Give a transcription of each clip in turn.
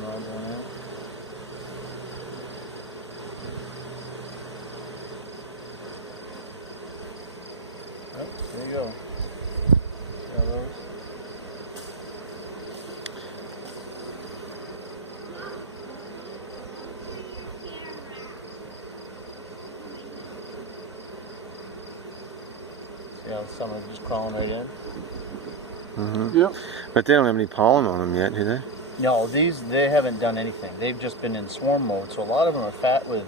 and all going out. Oh, there you go. See how those? See how some are just crawling right in? Mm-hmm. Yep. But they don't have any pollen on them yet, do they? No, they haven't done anything. They've just been in swarm mode. So a lot of them are fat with,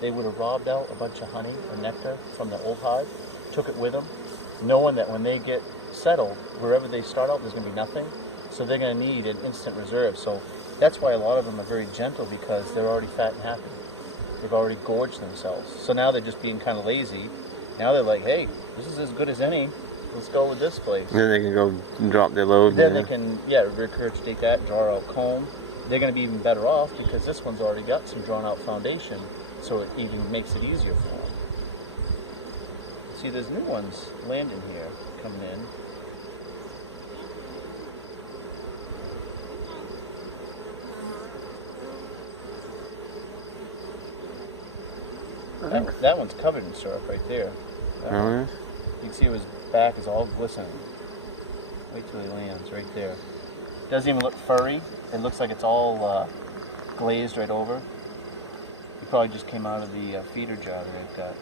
they would have robbed out a bunch of honey or nectar from the old hive, took it with them, knowing that when they get settled, wherever they start out, there's going to be nothing. So they're going to need an instant reserve. So that's why a lot of them are very gentle, because they're already fat and happy. They've already gorged themselves. So now they're just being kind of lazy. Now they're like, hey, this is as good as any. Let's go with this place. Then they can go and drop their load. Then they can, regurgitate that, draw out comb. They're going to be even better off because this one's already got some drawn out foundation, so it even makes it easier for them. See, there's new ones landing here, coming in. That one's covered in syrup right there. Oh, yes? You can see his back is all glistening. Wait till he lands right there. Doesn't even look furry. It looks like it's all glazed right over. He probably just came out of the feeder jar that I've got.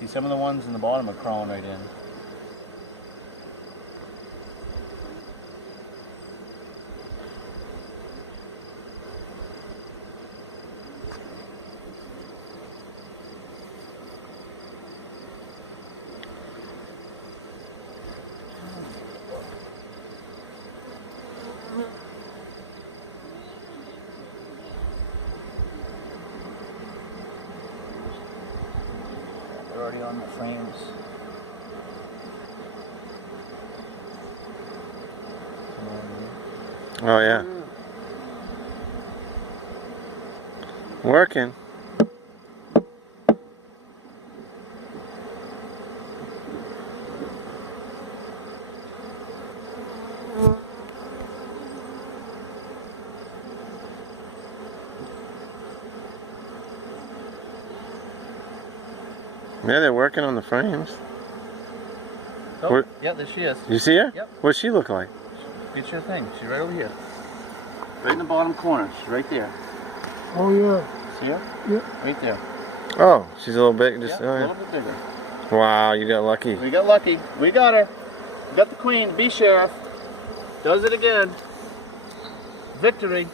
See, some of the ones in the bottom are crawling right in. They're already on the frames. Oh, yeah. Working. Yeah, they're working on the frames. Oh, What? yeah, there she is. You see her? Yep. What's she look like? Get your thing. She's right over here. Right in the bottom corner. She's right there. Oh, yeah. See her? Yep. Right there. Oh, she's a little big. Just, Yeah, oh, a yeah. little bit bigger. Wow, you got lucky. We got lucky. We got her. We got the queen. Bee sheriff. Does it again. Victory.